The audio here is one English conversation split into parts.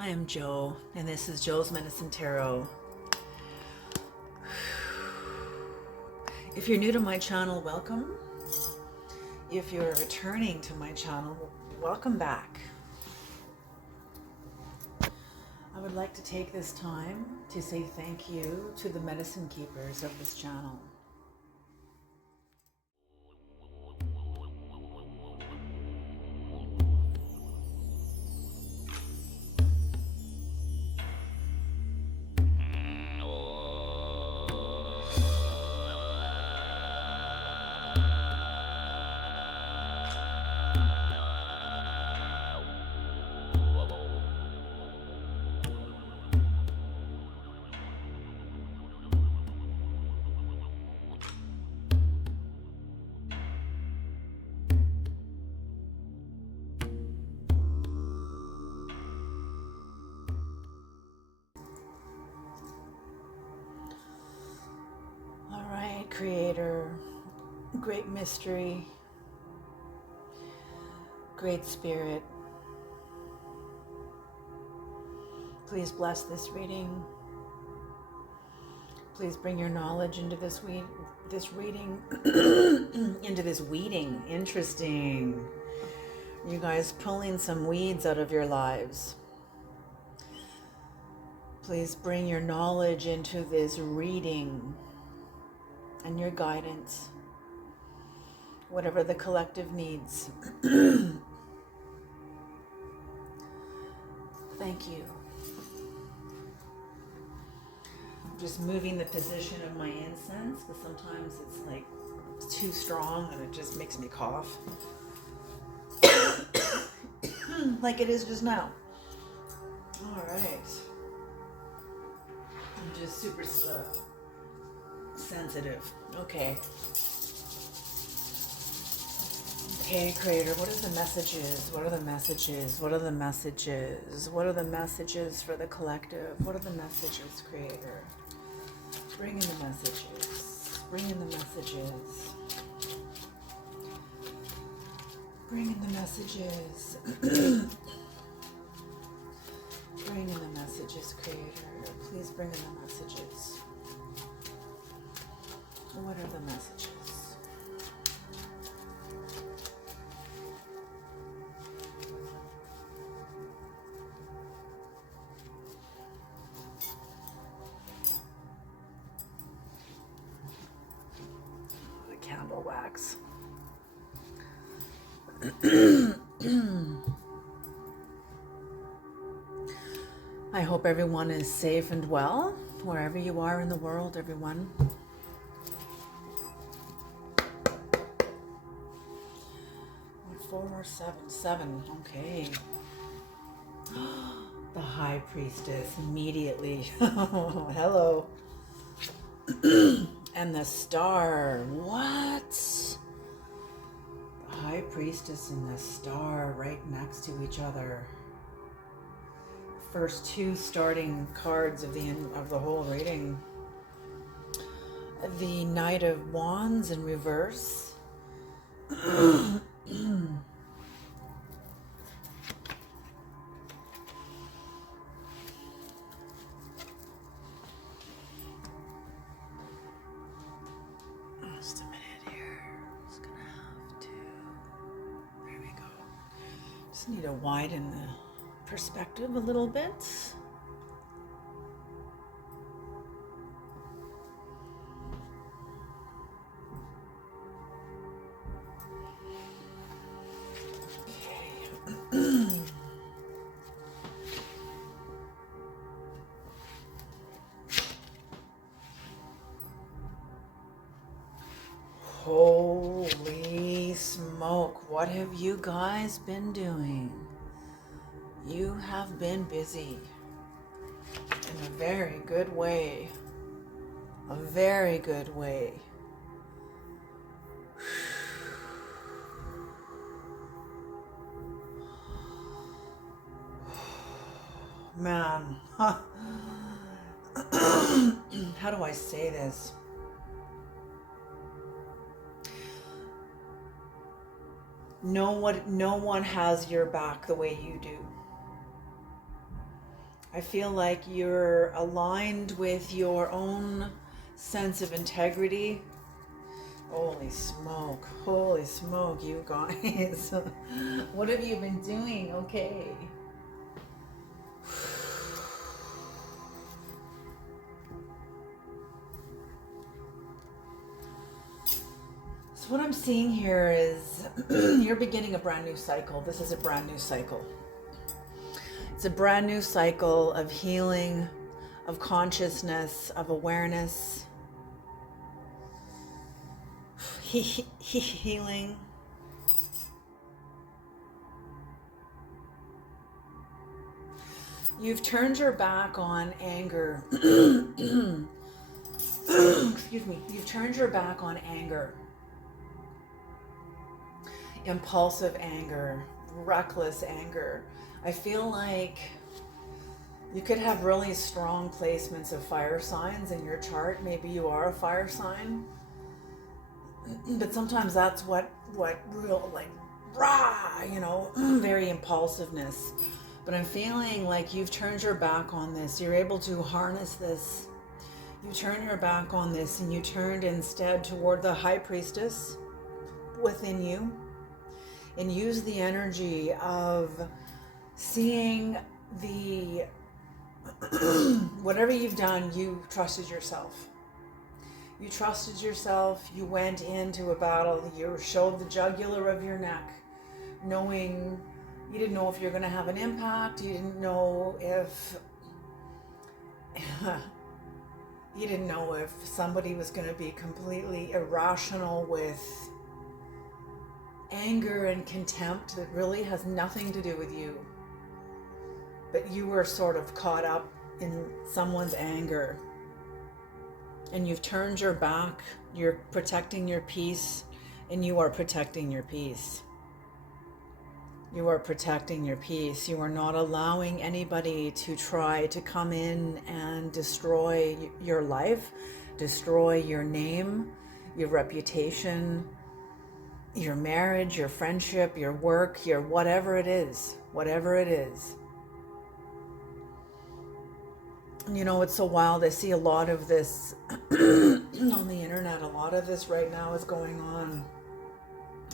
I am Jo, and this is Jo's Medicine Tarot. If you're new to my channel, welcome. If you're returning to my channel, welcome back. I would like to take this time to say thank you to the medicine keepers of this channel. All right, Creator, Great Mystery, Great Spirit, please bless this reading. Please bring your knowledge into this reading, into this weeding. Interesting. You guys pulling some weeds out of your lives. Please bring your knowledge into this reading and your guidance, whatever the collective needs. Thank you. I'm just moving the position of my incense because sometimes it's like too strong and it just makes me cough. Like it is just now. All right. I'm just super sensitive. Okay. Okay, Creator, what are the messages? What are the messages? What are the messages? What are the messages for the collective? What are the messages, Creator? Bring in the messages. Bring in the messages. Bring in the messages. Bring in the messages, Creator. Please bring in the messages. What are the messages? The candle wax. I hope everyone is safe and well, wherever you are in the world, everyone. What, 4 or 7? 7, okay. The High Priestess immediately. Hello. And the Star. What? The High Priestess and the Star right next to each other. First 2 starting cards of the whole reading. The Knight of Wands in reverse. Just a minute here. Just gonna have to. There we go. Just need to widen the perspective a little bit. Holy smoke, what have you guys been doing? You have been busy in a very good way. A very good way. Man, how do I say this? No one has your back the way you do. I feel like you're aligned with your own sense of integrity. Holy smoke, you guys. What have you been doing? Okay. So what I'm seeing here is you're beginning a brand new cycle. This is a brand new cycle. It's a brand new cycle of healing, of consciousness, of awareness, healing. You've turned your back on anger. Excuse me. You've turned your back on anger. Impulsive anger, reckless anger. I feel like you could have really strong placements of fire signs in your chart. Maybe you are a fire sign. But sometimes that's what real, like, rah, very impulsiveness. But I'm feeling like you've turned your back on this. You're able to harness this. You turn your back on this and you turned instead toward the high priestess within you and use the energy of seeing the whatever you've done, you trusted yourself. You trusted yourself. You went into a battle. You showed the jugular of your neck, knowing you didn't know if you're going to have an impact. You didn't know if somebody was going to be completely irrational with anger and contempt that really has nothing to do with you. But you were sort of caught up in someone's anger. And you've turned your back. You're protecting your peace. And you are protecting your peace. You are protecting your peace. You are not allowing anybody to try to come in and destroy your life, destroy your name, your reputation, your marriage, your friendship, your work, your whatever it is. It's so wild. I see a lot of this on the internet. A lot of this right now is going on.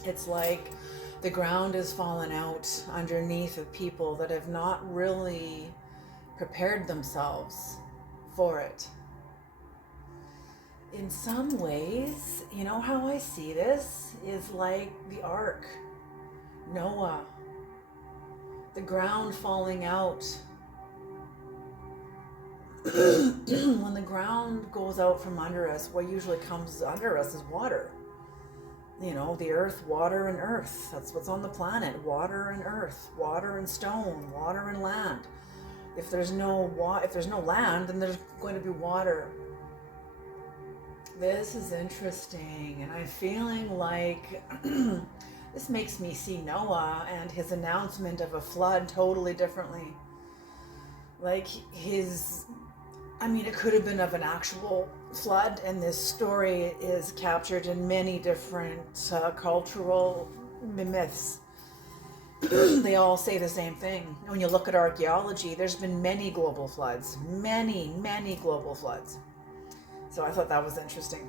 It's like the ground has fallen out underneath of people that have not really prepared themselves for it. In some ways, how I see this is like the ark, Noah, the ground falling out. When the ground goes out from under us, what usually comes under us is water. The earth, water and earth. That's what's on the planet. Water and earth, water and stone, water and land. If there's no land, then there's going to be water. This is interesting, and I'm feeling like this makes me see Noah and his announcement of a flood totally differently. Like it could have been of an actual flood, and this story is captured in many different cultural myths. They all say the same thing. When you look at archaeology, there's been many global floods, many global floods. So I thought that was interesting.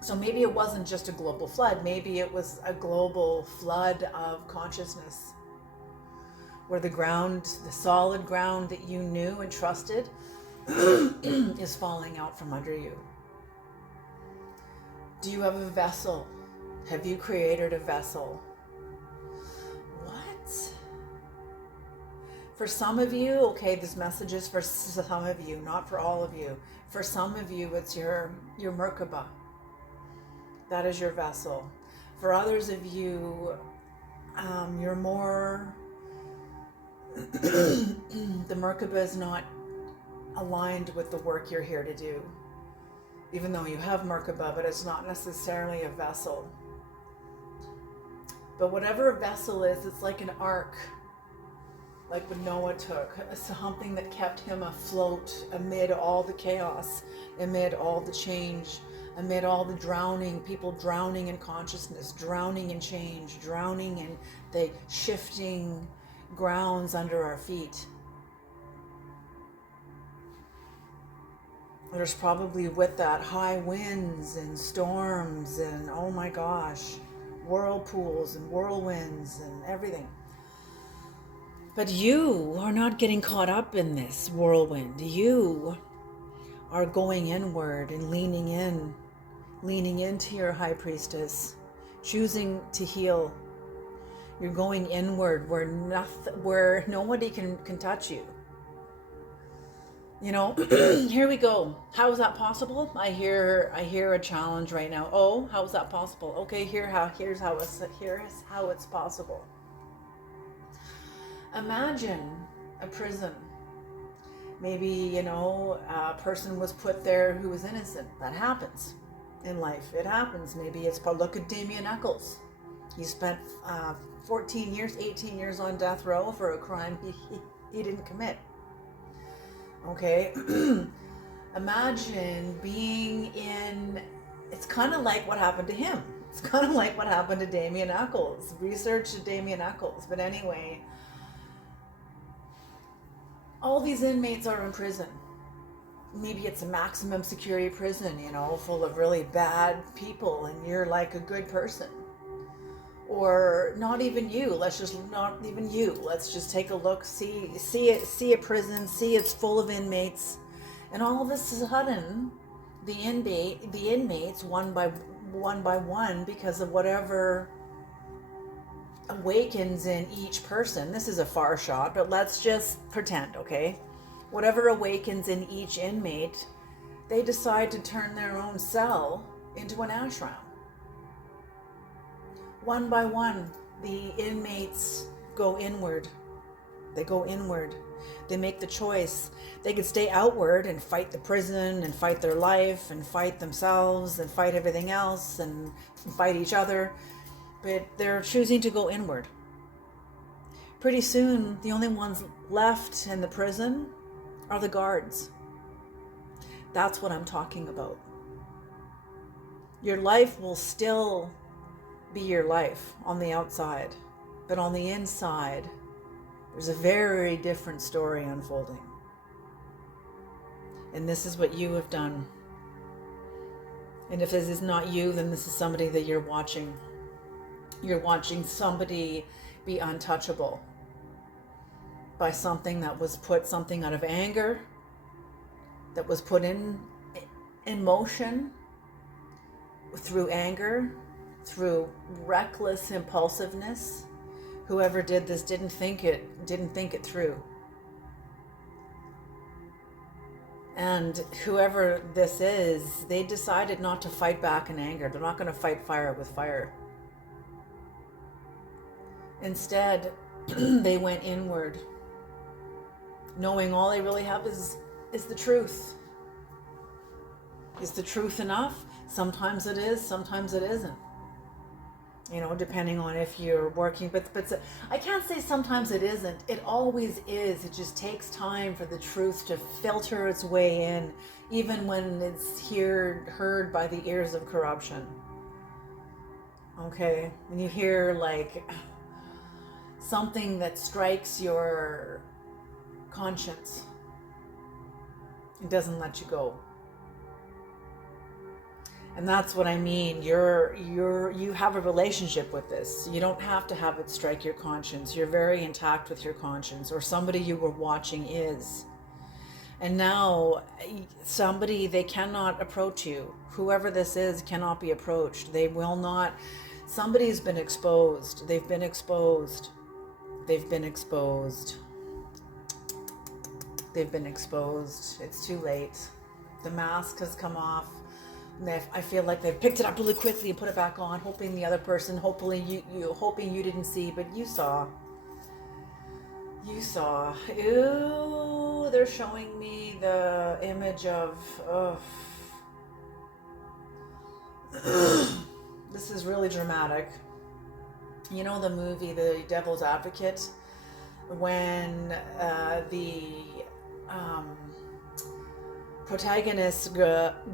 So maybe it wasn't just a global flood, maybe it was a global flood of consciousness, where the solid ground that you knew and trusted is falling out from under you. Do you have a vessel? Have you created a vessel? What? For some of you, okay, this message is for some of you, not for all of you. For some of you, it's your Merkaba. That is your vessel. For others of you, you're more the Merkaba is not aligned with the work you're here to do. Even though you have Merkaba, but it's not necessarily a vessel. But whatever a vessel is, it's like an ark. Like what Noah took. It's something that kept him afloat amid all the chaos, amid all the change, amid all the drowning, people drowning in consciousness, drowning in change, drowning in the shifting grounds under our feet. There's probably with that high winds and storms and, oh my gosh, whirlpools and whirlwinds and everything. But you are not getting caught up in this whirlwind. You are going inward and leaning into your high priestess, choosing to heal. You're going inward where nobody can touch you. You know, here we go. How is that possible? I hear a challenge right now. Oh, how is that possible? Okay, here's how it's possible. Imagine a prison. Maybe, you know, a person was put there who was innocent. That happens in life. It happens. Maybe it's, look at Damien Eccles. He spent 14 years, 18 years on death row for a crime he didn't commit. Okay, imagine being in, it's kind of like what happened to him. It's kind of like what happened to Damien Eccles. Research Damien Eccles. But anyway, all these inmates are in prison. Maybe it's a maximum security prison, you know, full of really bad people, and you're like a good person. Or not even you. Let's just take a look, see a prison, see it's full of inmates, and all of a sudden, the inmates one by one, because of whatever awakens in each person. This is a far shot, but let's just pretend, okay? Whatever awakens in each inmate, they decide to turn their own cell into an ashram. One by one, the inmates go inward. They go inward. They make the choice. They could stay outward and fight the prison and fight their life and fight themselves and fight everything else and fight each other. But they're choosing to go inward. Pretty soon, the only ones left in the prison are the guards. That's what I'm talking about. Your life will still be your life on the outside, but on the inside, there's a very different story unfolding. And this is what you have done. And if this is not you, then this is somebody that you're watching. You're watching somebody be untouchable by something that was put, something out of anger, that was put in motion through anger, through reckless impulsiveness. Whoever did this didn't think it through. And whoever this is, they decided not to fight back in anger. They're not going to fight fire with fire. Instead, they went inward, knowing all they really have is the truth. Is the truth enough? Sometimes it is, sometimes it isn't. You know, depending on if you're working, but I can't say sometimes it isn't. It always is. It just takes time for the truth to filter its way in, even when it's heard by the ears of corruption. Okay, when you hear like something that strikes your conscience, it doesn't let you go. And that's what I mean. You have a relationship with this. You don't have to have it strike your conscience. You're very intact with your conscience, or somebody you were watching is. And now somebody, they cannot approach you. Whoever this is cannot be approached. They will not. Somebody's been exposed. They've been exposed. They've been exposed. They've been exposed. It's too late. The mask has come off. I feel like they've picked it up really quickly and put it back on, hoping the other person, hoping you didn't see, but you saw. You saw. Ooh, they're showing me the image of. This is really dramatic. You know the movie The Devil's Advocate, when the protagonist's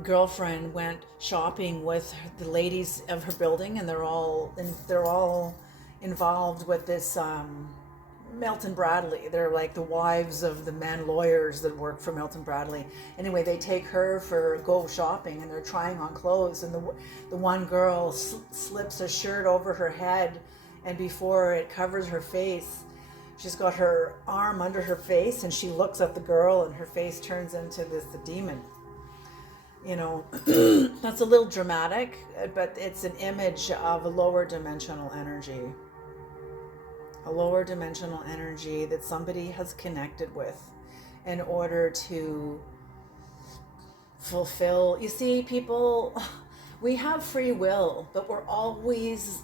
girlfriend went shopping with the ladies of her building, and they're all involved with this Milton Bradley. They're like the wives of the men lawyers that work for Milton Bradley. Anyway, they take her for go shopping, and they're trying on clothes, and the one girl slips a shirt over her head, and before it covers her face, she's got her arm under her face, and she looks at the girl, and her face turns into the demon. You know, that's a little dramatic, but it's an image of a lower dimensional energy. A lower dimensional energy that somebody has connected with in order to fulfill. You see, people, we have free will, but we're always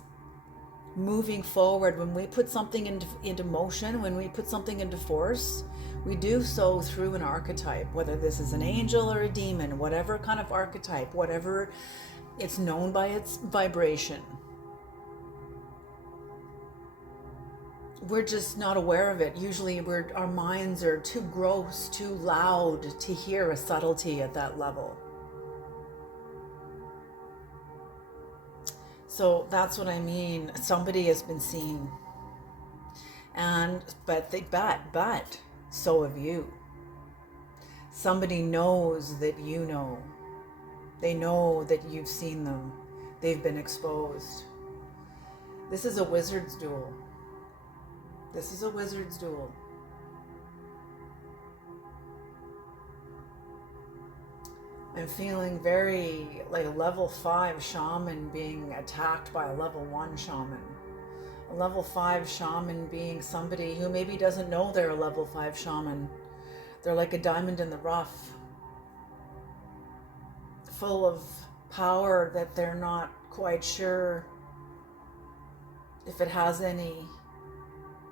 moving forward. When we put something into motion, when we put something into force, we do so through an archetype, whether this is an angel or a demon, whatever kind of archetype, whatever it's known by its vibration. We're just not aware of it. Usually our minds are too gross, too loud to hear a subtlety at that level. So that's what I mean. Somebody has been seen. But so have you. Somebody knows that you know. They know that you've seen them. They've been exposed. This is a wizard's duel. This is a wizard's duel. I'm feeling very like a level 5 shaman being attacked by a level 1 shaman. A level 5 shaman being somebody who maybe doesn't know they're a level 5 shaman. They're like a diamond in the rough, full of power that they're not quite sure if it has any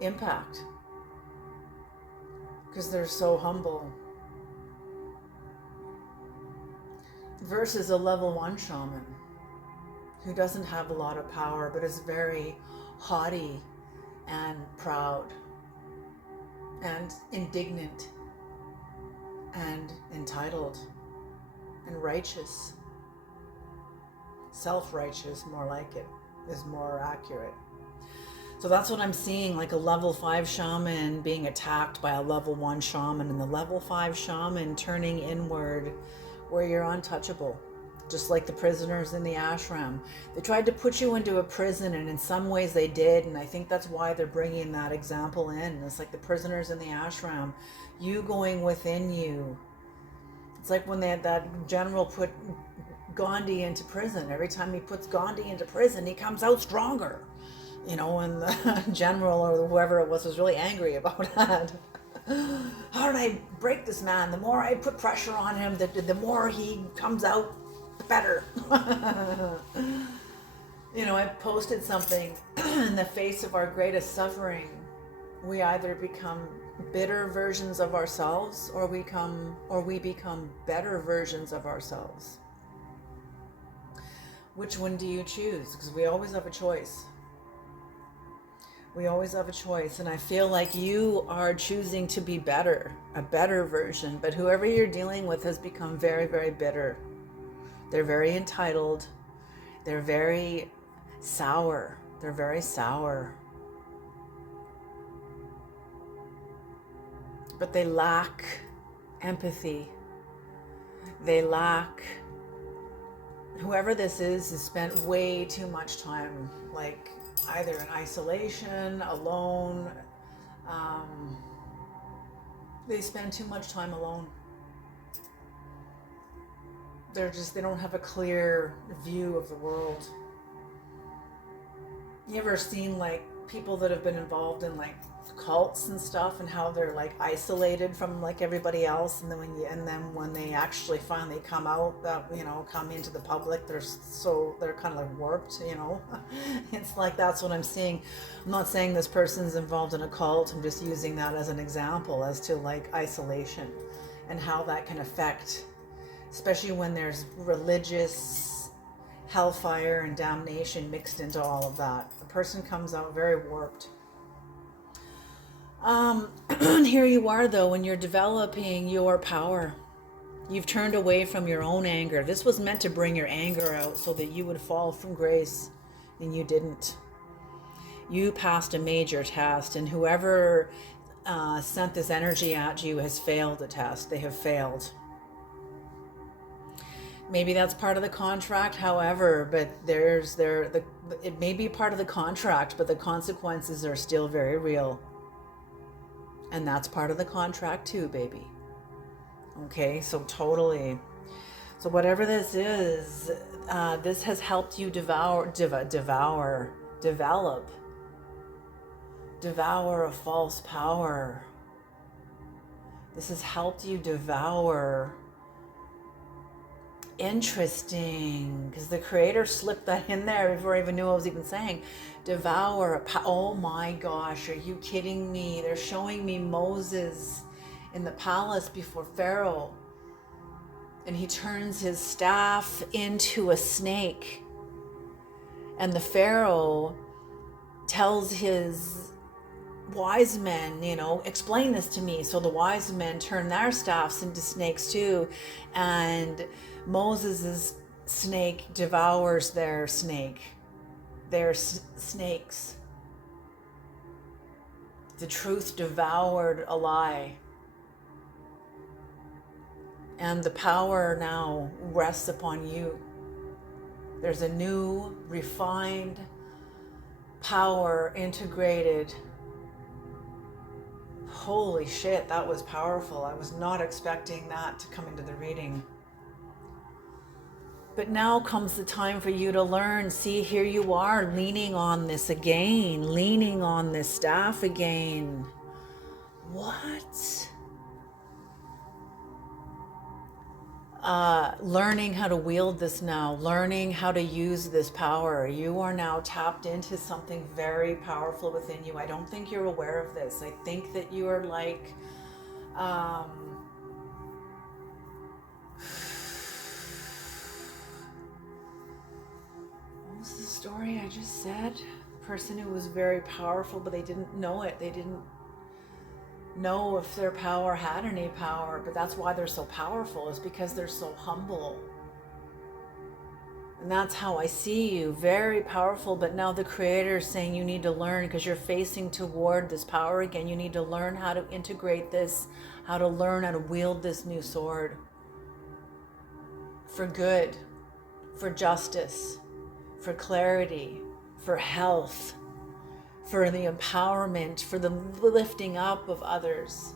impact, because they're so humble, versus a level 1 shaman who doesn't have a lot of power but is very haughty and proud and indignant and entitled and righteous. Self-righteous, more like it, is more accurate. So that's what I'm seeing, like a level 5 shaman being attacked by a level 1 shaman, and the level 5 shaman turning inward where you're untouchable, just like the prisoners in the ashram. They tried to put you into a prison, and in some ways they did, and I think that's why they're bringing that example in. It's like the prisoners in the ashram, you going within you. It's like when that general put Gandhi into prison. Every time he puts Gandhi into prison, he comes out stronger. You know, and the general or whoever it was really angry about that. How did I break this man? The more I put pressure on him, the more he comes out better. You know, I posted something in the face of our greatest suffering. We either become bitter versions of ourselves or we become better versions of ourselves. Which one do you choose? Because we always have a choice. We always have a choice, and I feel like you are choosing to be better, a better version, but whoever you're dealing with has become very, very bitter. They're very entitled. They're very sour. They're very sour. But they lack empathy. They lack... Whoever this is has spent way too much time, like, either in isolation, alone. They spend too much time alone. They don't have a clear view of the world. You ever seen like people that have been involved in like cults and stuff, and how they're like isolated from like everybody else, and then when they actually finally come out, come into the public, they're kind of like warped, you know. It's like that's what I'm seeing. I'm not saying this person's involved in a cult. I'm just using that as an example as to like isolation and how that can affect, especially when there's religious hellfire and damnation mixed into all of that. The person comes out very warped. Here you are though, when you're developing your power. You've turned away from your own anger. This was meant to bring your anger out so that you would fall from grace, and you didn't. You passed a major test, and whoever sent this energy at you has failed the test. They have failed. Maybe that's part of the contract, however, but it may be part of the contract, but the consequences are still very real. And that's part of the contract too, baby. Okay, so totally. So whatever this is, this has helped you devour a false power. This has helped you devour. Interesting, because the creator slipped that in there before I even knew what I was even saying. Devour. Oh my gosh, are you kidding me? They're showing me Moses in the palace before Pharaoh, and he turns his staff into a snake, and the Pharaoh tells his wise men, explain this to me. So the wise men turn their staffs into snakes too, and Moses's snake devours their snake. Their snakes. The truth devoured a lie. And the power now rests upon you. There's a new, refined power integrated. Holy shit, that was powerful. I was not expecting that to come into the reading. But now comes the time for you to learn. See, here you are leaning on this again, leaning on this staff again. What? Learning how to wield this now, learning how to use this power. You are now tapped into something very powerful within you. I don't think you're aware of this. I think that you are like, what was the story I just said? A person who was very powerful, but they didn't know it. They didn't know if their power had any power, but that's why they're so powerful, is because they're so humble. And that's how I see you, very powerful, but now the creator is saying you need to learn, because you're facing toward this power again. You need to learn how to integrate this, how to learn how to wield this new sword for good, for justice, for clarity, for health, for the empowerment, for the lifting up of others.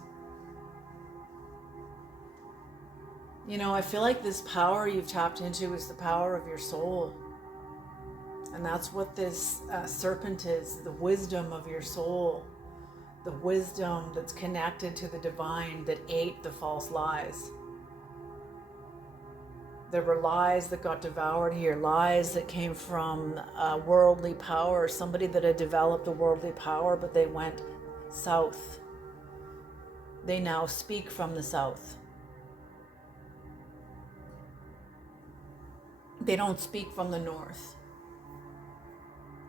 I feel like this power you've tapped into is the power of your soul. And that's what this serpent is, the wisdom of your soul, the wisdom that's connected to the divine that ate the false lies. There were lies that got devoured here, lies that came from worldly power, somebody that had developed a worldly power, but they went south. They now speak from the south. They don't speak from the north.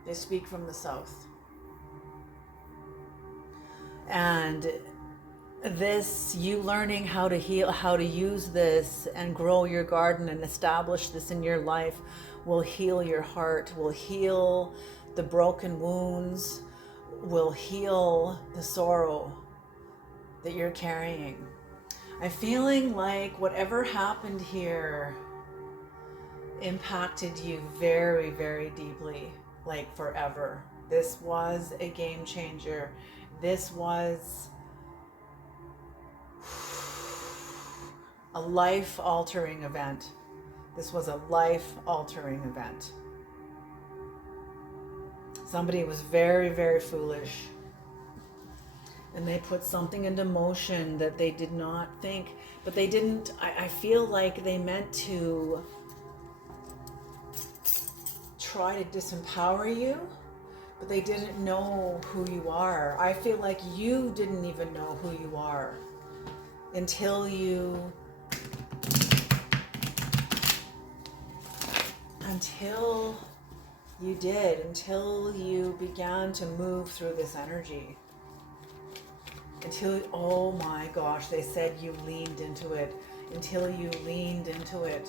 They speak from the south. And this, you learning how to heal, how to use this and grow your garden and establish this in your life, will heal your heart, will heal the broken wounds, will heal the sorrow that you're carrying. I'm feeling like whatever happened here impacted you very, very deeply, like forever. This was a game changer. This was a life-altering event. This was a life-altering event. Somebody was very, very foolish, and they put something into motion that they did not think, but they didn't, I feel like they meant to try to disempower you, but they didn't know who you are. I feel like you didn't even know who you are until you did, until you began to move through this energy. Until, oh my gosh, they said you leaned into it. Until you leaned into it.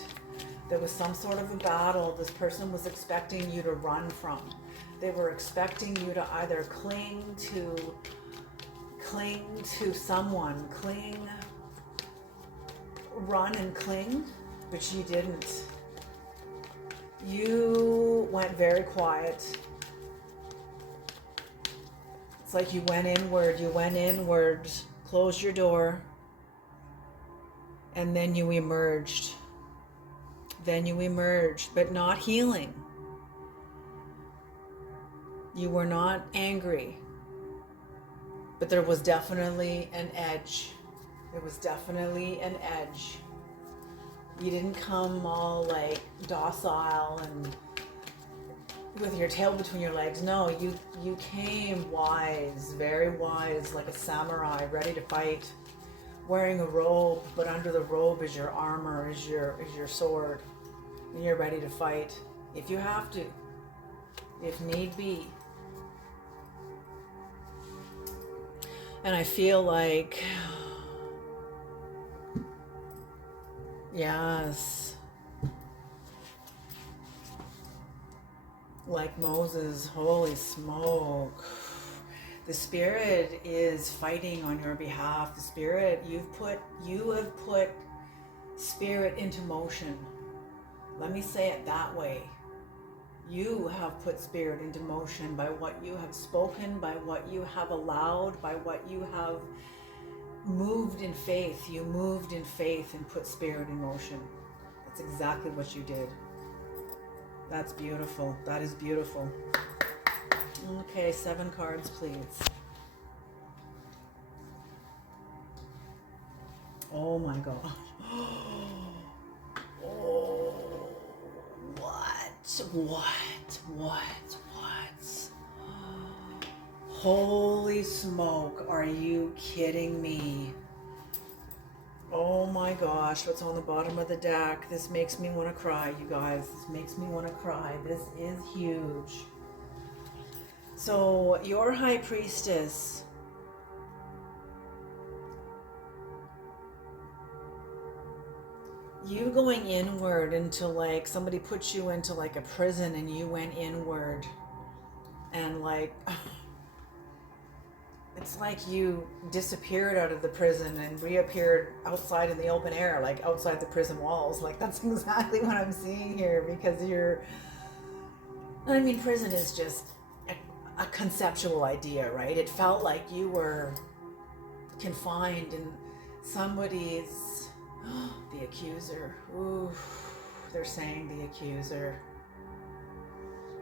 There was some sort of a battle this person was expecting you to run from. They were expecting you to either cling to someone, run and cling, but you didn't. You went very quiet. It's like you went inward, closed your door, and then you emerged. But not healing. You were not angry, but there was definitely an edge. You didn't come all like docile and with your tail between your legs. No, you came wise, very wise, like a samurai, ready to fight, wearing a robe, but under the robe is your armor, is your sword, and you're ready to fight if you have to, if need be. And I feel like, yes, like Moses, holy smoke. The Spirit is fighting on your behalf. The Spirit, you have put Spirit into motion. Let me say it that way. You have put Spirit into motion by what you have spoken, by what you have allowed, by what you have moved in faith. You moved in faith and put Spirit in motion. That's exactly what you did. That's beautiful. That is beautiful. Okay, 7 cards, please. Oh my God. Oh, what? Holy smoke, are you kidding me? Oh my gosh, what's on the bottom of the deck? This makes me want to cry, you guys. This makes me want to cry. This is huge. So, your High Priestess, you going inward into like, somebody put you into like a prison and you went inward and like, it's like you disappeared out of the prison and reappeared outside in the open air, like outside the prison walls. Like that's exactly what I'm seeing here, because prison is just a conceptual idea, right? It felt like you were confined in somebody's, the accuser. Ooh, they're saying the accuser.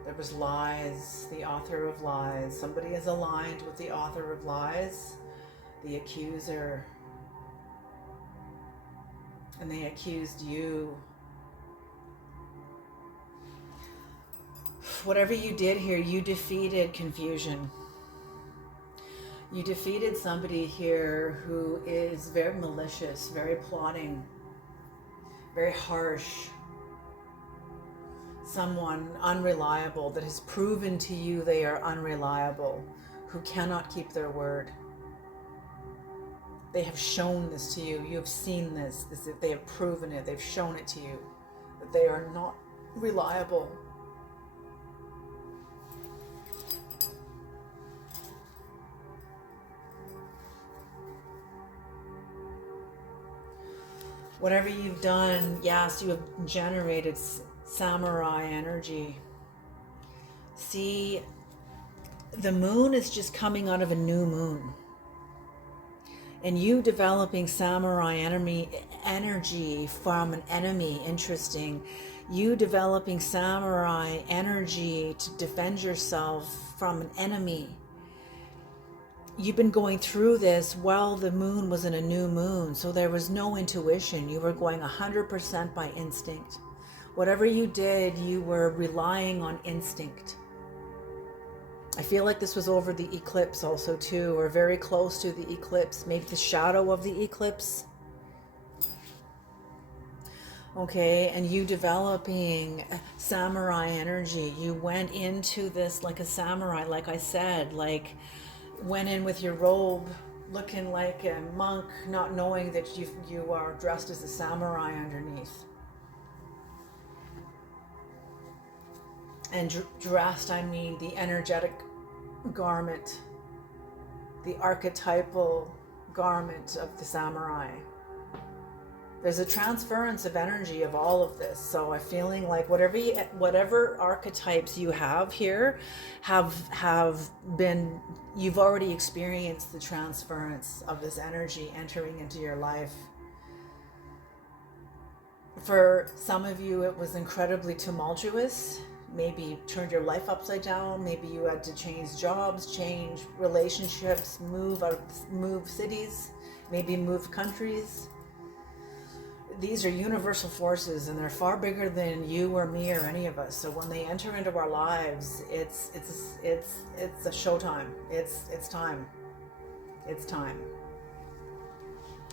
There was lies, the author of lies. Somebody is aligned with the author of lies, the accuser. And they accused you. Whatever you did here, you defeated confusion. You defeated somebody here who is very malicious, very plotting, very harsh. Someone unreliable that has proven to you they are unreliable, who cannot keep their word. They have shown this to you. You have seen this. They have proven it. They've shown it to you that they are not reliable. Whatever you've done, yes, you have generated samurai energy. See, the moon is just coming out of a new moon. And you developing samurai energy from an enemy, interesting. You developing samurai energy to defend yourself from an enemy. You've been going through this while the moon was in a new moon, so there was no intuition. You were going 100% by instinct. Whatever you did, you were relying on instinct. I feel like this was over the eclipse also too, or very close to the eclipse, maybe the shadow of the eclipse. Okay, and you developing samurai energy. You went into this like a samurai, like I said, like went in with your robe, looking like a monk, not knowing that you are dressed as a samurai underneath. And dressed, I mean the energetic garment, the archetypal garment of the samurai. There's a transference of energy of all of this. So I'm feeling like whatever archetypes you have here have been, you've already experienced the transference of this energy entering into your life. For some of you, it was incredibly tumultuous. Maybe turned your life upside down. Maybe you had to change jobs, change relationships, move cities, maybe move countries. These are universal forces, and they're far bigger than you or me or any of us. So when they enter into our lives, it's a showtime. It's time. It's time.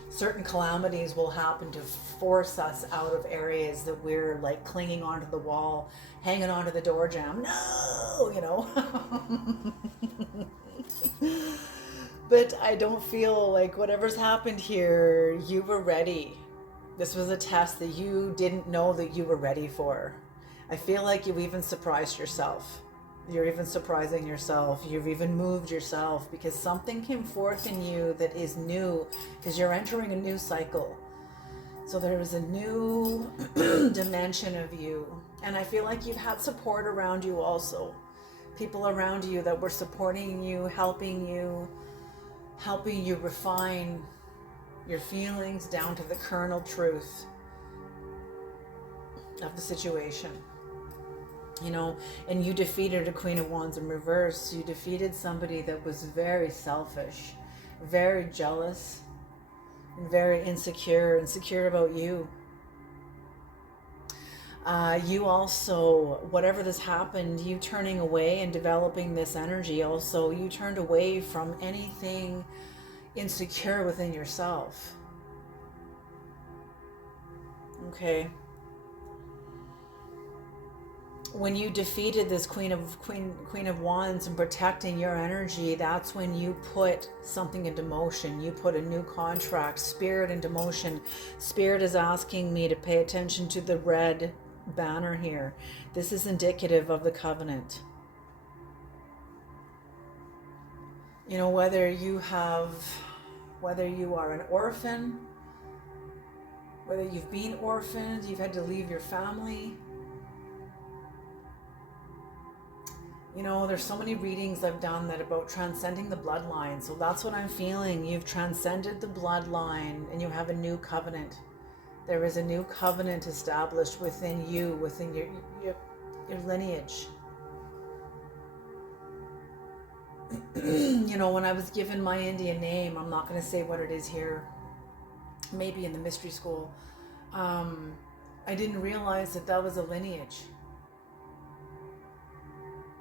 Certain calamities will happen to force us out of areas that we're like clinging onto the wall, hanging onto the door jamb. No, you know. But I don't feel like whatever's happened here, you were ready. This was a test that you didn't know that you were ready for. I feel like you even surprised yourself. You're even surprising yourself. You've even moved yourself because something came forth in you that is new, because you're entering a new cycle. So there is a new dimension of you. And I feel like you've had support around you also. People around you that were supporting you, helping you refine your feelings down to the kernel truth of the situation. You know, and you defeated a Queen of Wands in reverse. You defeated somebody that was very selfish, very jealous, and very insecure about you. You also, whatever this happened, you turning away and developing this energy also, you turned away from anything insecure within yourself. Okay. When you defeated this Queen of Wands and protecting your energy, that's when you put something into motion. You put a new contract, spirit into motion. Spirit is asking me to pay attention to the red banner here. This is indicative of the covenant. You know, whether you are an orphan, whether you've been orphaned, you've had to leave your family. You know, there's so many readings I've done that about transcending the bloodline. So that's what I'm feeling. You've transcended the bloodline and you have a new covenant. There is a new covenant established within you, within your lineage. You know, when I was given my Indian name, I'm not going to say what it is here, maybe in the mystery school, I didn't realize that was a lineage.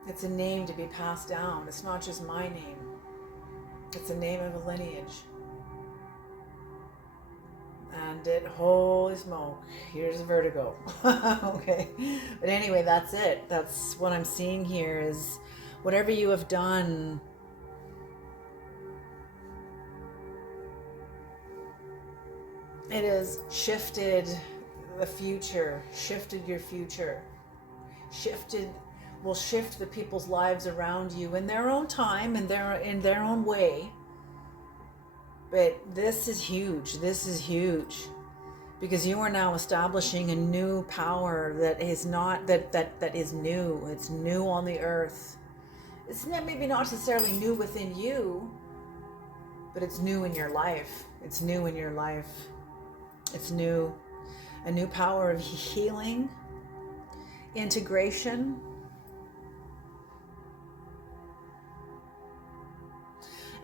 It's a name to be passed down. It's not just my name. It's a name of a lineage. And holy smoke, here's a vertigo. Okay. But anyway, that's it. That's what I'm seeing here is whatever you have done, it has shifted the future, shifted your future, will shift the people's lives around you in their own time and in their own way. But this is huge. This is huge because you are now establishing a new power that is not that is new. It's new on the earth. It's maybe not necessarily new within you, but it's new in your life. It's new in your life. It's new. A new power of healing, integration.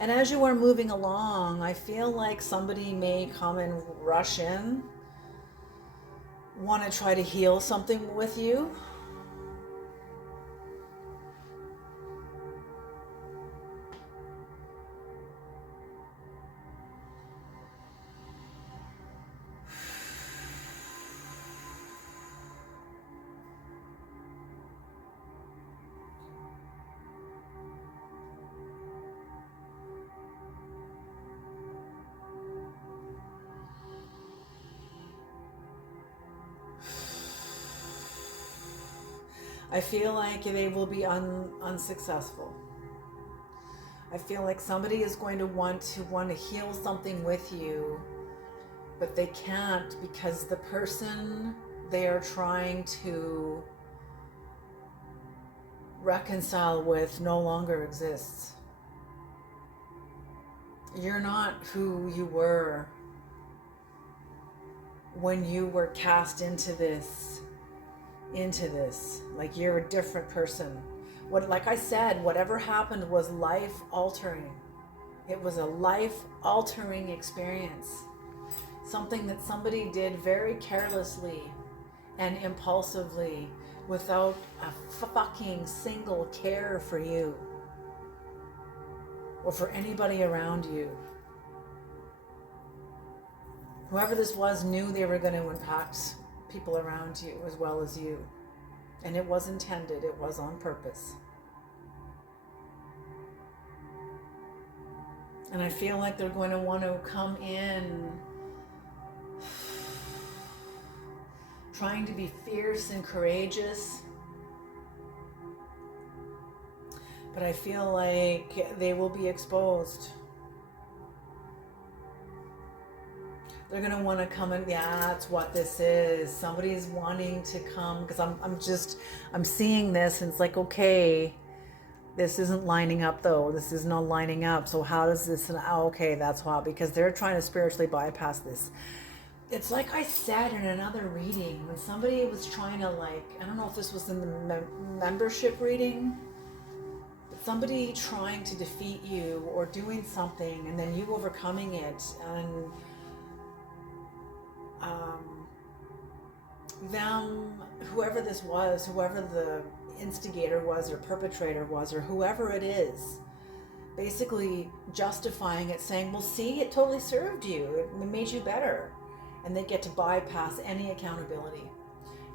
And as you are moving along, I feel like somebody may come and rush in, want to try to heal something with you. I feel like they will be unsuccessful. I feel like somebody is going to want to heal something with you, but they can't because the person they are trying to reconcile with no longer exists. You're not who you were when you were cast into this. Like, you're a different person. Like I said, whatever happened was life altering. It was a life altering experience. Something that somebody did very carelessly and impulsively without a fucking single care for you or for anybody around you. Whoever this was knew they were going to impact people around you as well as you. And it was intended, it was on purpose. And I feel like they're going to want to come in trying to be fierce and courageous. But I feel like they will be exposed. They're going to want to come in. Yeah, that's what this is. Somebody's wanting to come, because I'm seeing this and it's like, okay, this isn't lining up though. This is not lining up. So how does this, okay, that's why, because they're trying to spiritually bypass this. It's like I said in another reading, when somebody was trying to, like, I don't know if this was in the membership reading, but somebody trying to defeat you or doing something and then you overcoming it, and them, whoever this was, whoever the instigator was or perpetrator was or whoever it is, basically justifying it, saying, well, see, it totally served you, it made you better, and they get to bypass any accountability.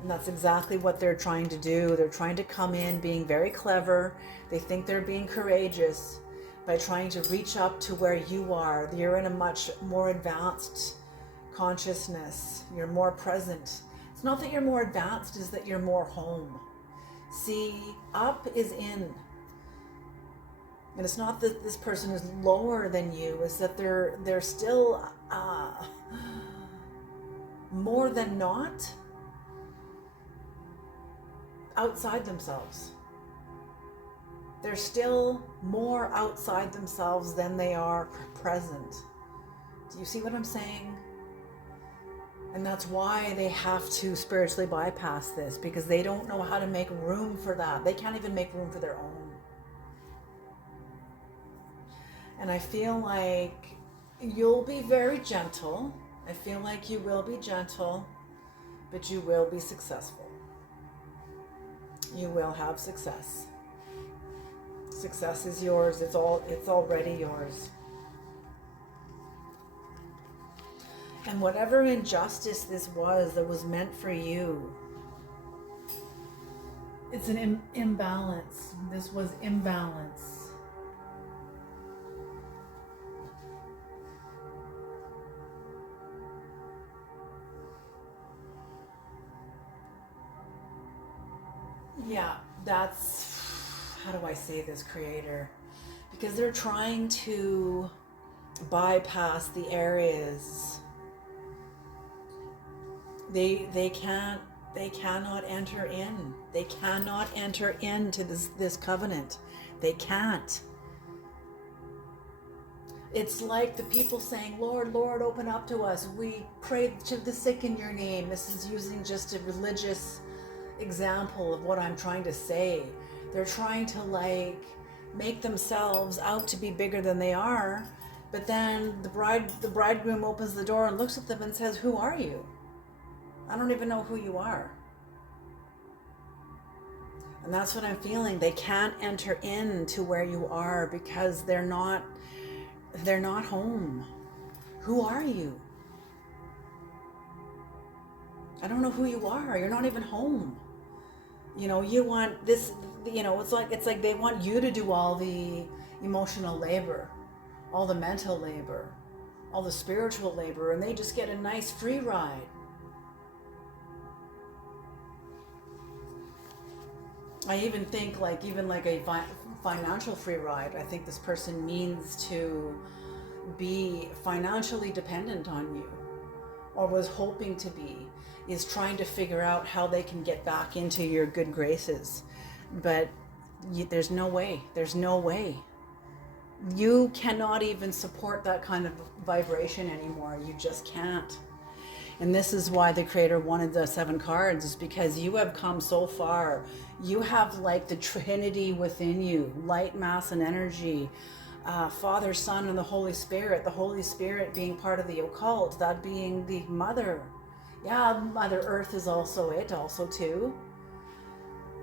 And that's exactly what they're trying to do. They're trying to come in being very clever. They think they're being courageous by trying to reach up to where you are. You're in a much more advanced consciousness. You're more present. It's not that you're more advanced, it's that you're more home. See, up is in. And it's not that this person is lower than you, it's that they're still more than not outside themselves. They're still more outside themselves than they are present. Do you see what I'm saying? And that's why they have to spiritually bypass this, because they don't know how to make room for that. They can't even make room for their own. And I feel like you'll be very gentle. I feel like you will be gentle, but you will be successful. You will have success. Success is yours. It's already yours. And whatever injustice this was that was meant for you, it's an imbalance. This was imbalance. Yeah, that's, how do I say this, Creator? Because they're trying to bypass the areas. They cannot enter in. They cannot enter into this covenant. They can't. It's like the people saying, Lord, Lord, open up to us. We pray to the sick in your name. This is using just a religious example of what I'm trying to say. They're trying to, like, make themselves out to be bigger than they are, but then the bridegroom opens the door and looks at them and says, who are you? I don't even know who you are. And that's what I'm feeling. They can't enter into where you are because they're not home. Who are you? I don't know who you are. You're not even home. You know, you want this, you know, it's like they want you to do all the emotional labor, all the mental labor, all the spiritual labor, and they just get a nice free ride. I even think like even like a financial free ride. I think this person means to be financially dependent on you, or was hoping to be, is trying to figure out how they can get back into your good graces. But there's no way. There's no way. You cannot even support that kind of vibration anymore. You just can't. And this is why the creator wanted the 7 cards, is because you have come so far. You have like the Trinity within you, light, mass, and energy. Father, Son, and the Holy Spirit. The Holy Spirit being part of the occult, that being the mother. Yeah, Mother Earth is also it, also too.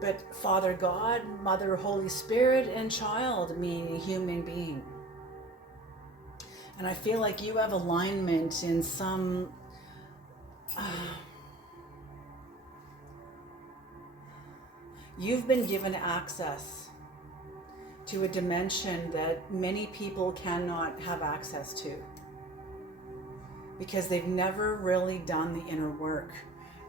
But Father God, Mother Holy Spirit, and child meaning human being. And I feel like you have alignment in some you've been given access to a dimension that many people cannot have access to, because they've never really done the inner work.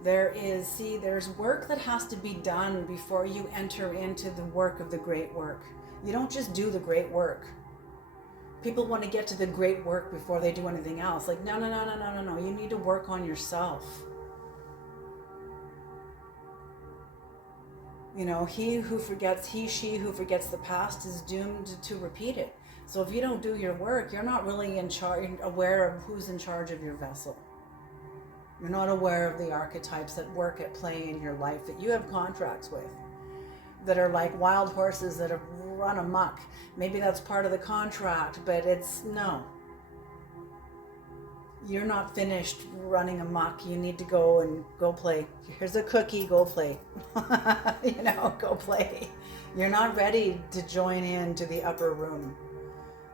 There's work that has to be done before you enter into the work of the great work. You don't just do the great work. People want to get to the great work before they do anything else. Like, no. You need to work on yourself. You know, she who forgets the past is doomed to repeat it. So if you don't do your work, you're not really aware of who's in charge of your vessel. You're not aware of the archetypes that work at play in your life that you have contracts with, that are like wild horses that have run amok. Maybe that's part of the contract, but no. You're not finished running amok. You need to go play. Here's a cookie, go play. Go play. You're not ready to join into the upper room.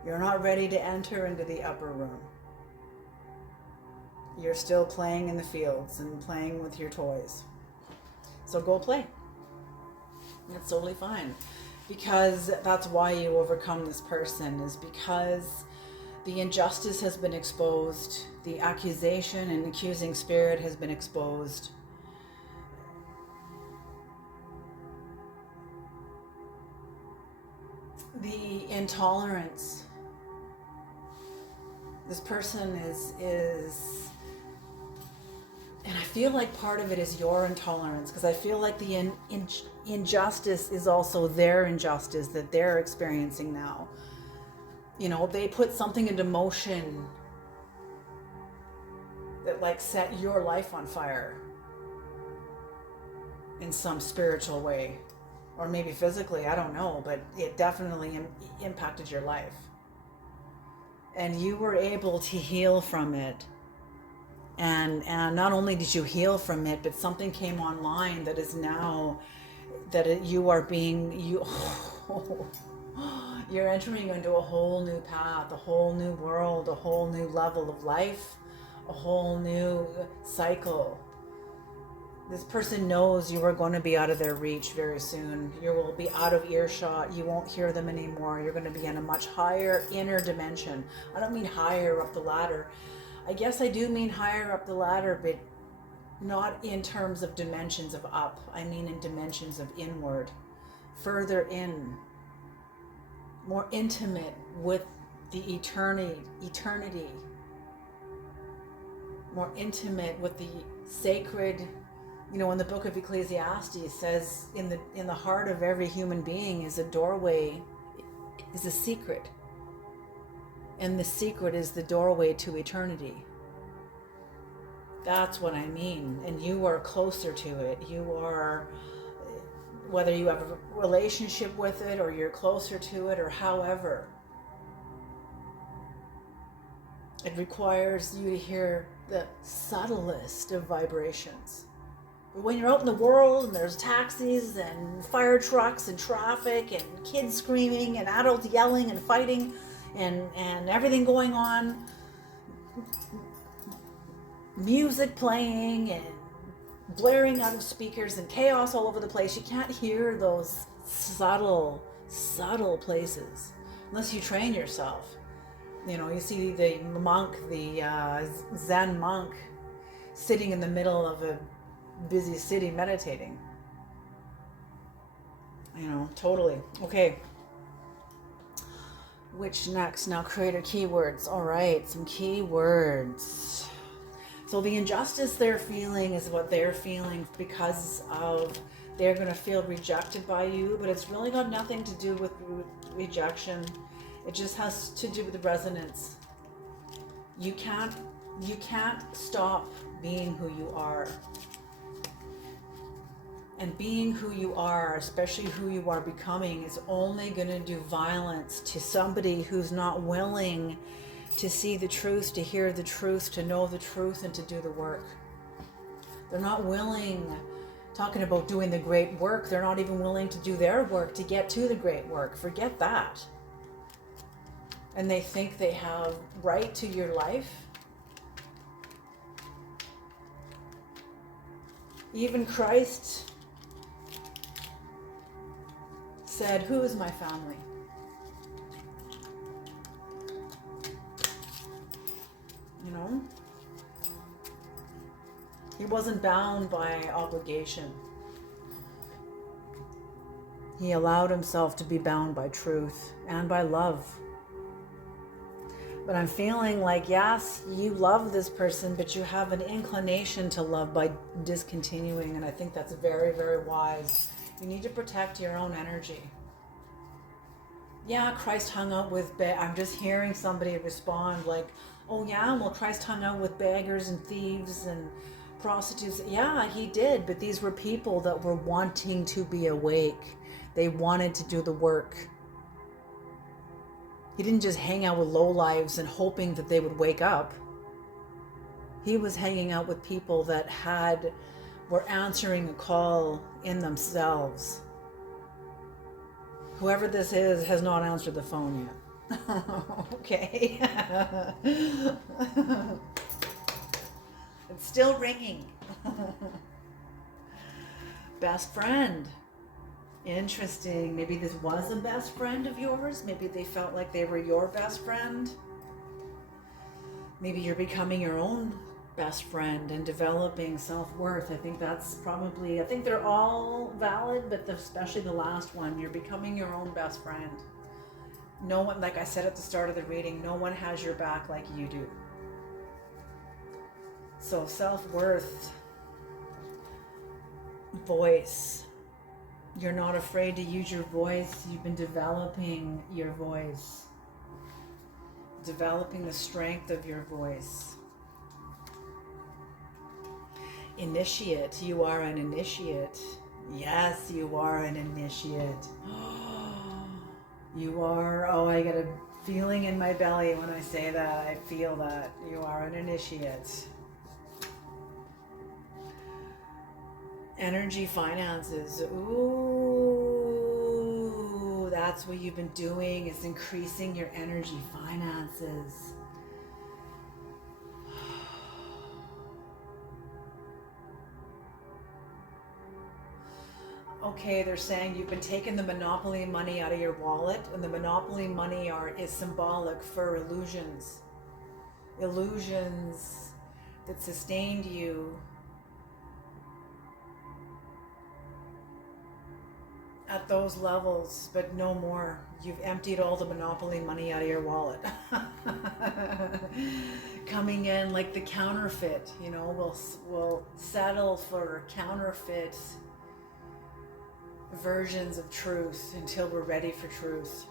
You're not ready to enter into the upper room. You're still playing in the fields and playing with your toys. So go play. It's totally fine. Because that's why you overcome this person, is because the injustice has been exposed. The accusation and accusing spirit has been exposed. The intolerance. This person is, and I feel like part of it is your intolerance, because I feel like the injustice is also their injustice that they're experiencing now. You know, they put something into motion that like set your life on fire in some spiritual way, or maybe physically, I don't know, but it definitely impacted your life. And you were able to heal from it. And not only did you heal from it, but something came online that is now that you're entering into a whole new path, a whole new world, a whole new level of life, a whole new cycle. This person knows you are going to be out of their reach very soon. You will be out of earshot. You won't hear them anymore. You're going to be in a much higher inner dimension. I don't mean higher up the ladder. I guess I do mean higher up the ladder, but not in terms of dimensions of up. I mean in dimensions of inward, further in, more intimate with the eternity, more intimate with the sacred. You know, in the book of Ecclesiastes says in the heart of every human being is a doorway, is a secret. And the secret is the doorway to eternity. That's what I mean. And you are closer to it. You are, whether you have a relationship with it or you're closer to it or however, it requires you to hear the subtlest of vibrations. But when you're out in the world and there's taxis and fire trucks and traffic and kids screaming and adults yelling and fighting, and everything going on, music playing and blaring out of speakers and chaos all over the place, you can't hear those subtle places unless you train yourself. You know, you see the monk, the Zen monk, sitting in the middle of a busy city meditating. You know, totally. Okay. Which next? Now, creator keywords. All right, some keywords. So the injustice they're feeling is what they're feeling because of they're going to feel rejected by you, but it's really got nothing to do with rejection. It just has to do with resonance. You can't stop being who you are. And being who you are, especially who you are becoming, is only going to do violence to somebody who's not willing to see the truth, to hear the truth, to know the truth, and to do the work. They're not willing, talking about doing the great work, they're not even willing to do their work to get to the great work. Forget that. And they think they have right to your life. Even Christ said, "Who is my family?" You know? He wasn't bound by obligation. He allowed himself to be bound by truth and by love. But I'm feeling like, yes, you love this person, but you have an inclination to love by discontinuing. And I think that's very, very wise. You need to protect your own energy. Yeah, Christ hung out with, I'm just hearing somebody respond like, oh yeah, well, Christ hung out with beggars and thieves and prostitutes. Yeah, he did, but these were people that were wanting to be awake. They wanted to do the work. He didn't just hang out with lowlives and hoping that they would wake up. He was hanging out with people that were answering a call in themselves. Whoever this is has not answered the phone yet. Okay. It's still ringing. Best friend. Interesting. Maybe this was a best friend of yours. Maybe they felt like they were your best friend. Maybe you're becoming your own best friend and developing self-worth. I think they're all valid, but especially the last one. You're becoming your own best friend. No one, like I said at the start of the reading, no one has your back like you do. So self-worth, voice. You're not afraid to use your voice. You've been developing your voice. Developing the strength of your voice. Initiate. You are an initiate. Yes, you are an initiate. You are. Oh, I get a feeling in my belly when I say that. I feel that. You are an initiate. Energy finances. Ooh, that's what you've been doing, is increasing your energy finances. Okay, they're saying you've been taking the monopoly money out of your wallet, and the monopoly money is symbolic for illusions. Illusions that sustained you at those levels, but no more. You've emptied all the monopoly money out of your wallet. Coming in like the counterfeit, you know, we'll settle for counterfeit versions of truth until we're ready for truth.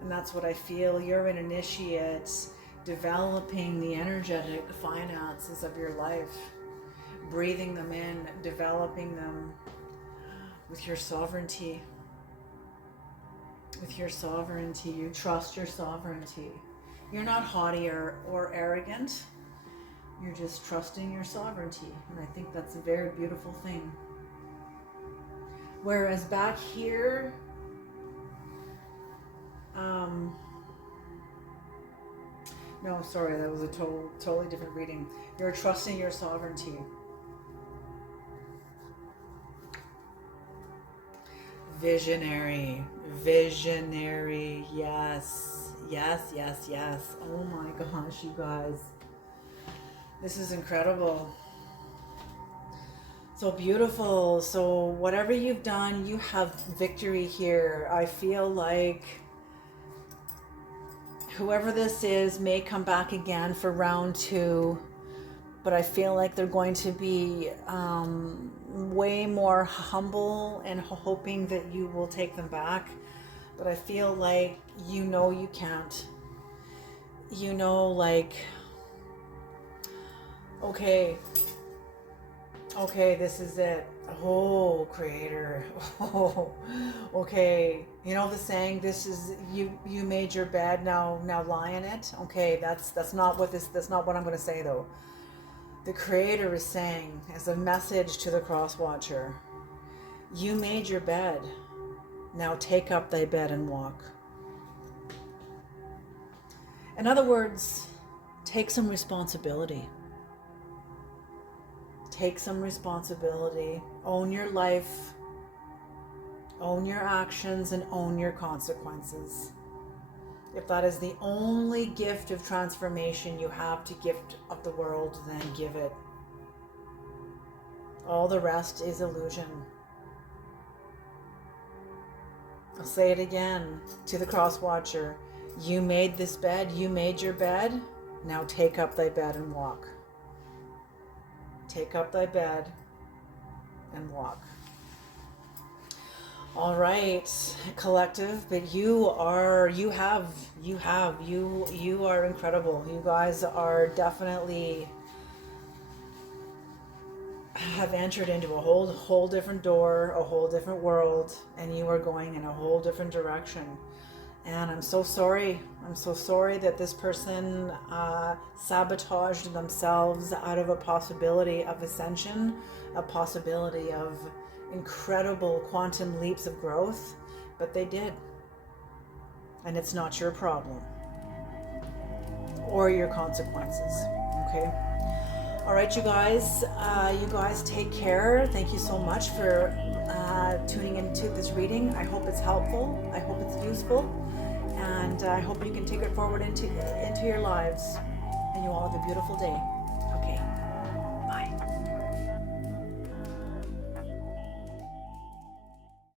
And that's what I feel. You're an initiate, developing the energetic finances of your life, breathing them in, developing them with your sovereignty. With your sovereignty, you trust your sovereignty. You're not haughty or arrogant. You're just trusting your sovereignty. And I think that's a very beautiful thing. Whereas back here, no, sorry, that was a totally different reading. You're trusting your sovereignty. Visionary, yes. Oh my gosh, you guys. This is incredible. So beautiful. So whatever you've done, you have victory here. I feel like whoever this is may come back again for round 2, but I feel like they're going to be way more humble and hoping that you will take them back. But I feel like you know you can't. You know, like, okay, this is it. Oh, creator. Oh, okay. You know the saying, this is you made your bed, now lie in it. Okay, that's not what I'm going to say though. The creator is saying as a message to the cross watcher, you made your bed. Now take up thy bed and walk. In other words, take some responsibility. Take some responsibility. Own your life. Own your actions and own your consequences. If that is the only gift of transformation you have to gift of the world, then give it. All the rest is illusion. I'll say it again to the cross watcher. You made this bed. You made your bed. Now take up thy bed and walk. Take up thy bed and walk. All right, collective, but you are incredible. You guys are definitely have entered into a whole different door, a whole different world, and you are going in a whole different direction. And I'm so sorry. I'm so sorry that this person sabotaged themselves out of a possibility of ascension, a possibility of incredible quantum leaps of growth, but they did. And it's not your problem or your consequences. Okay? All right, you guys take care. Thank you so much for tuning into this reading. I hope it's helpful. I hope it's useful. And I hope you can take it forward into your lives. And you all have a beautiful day.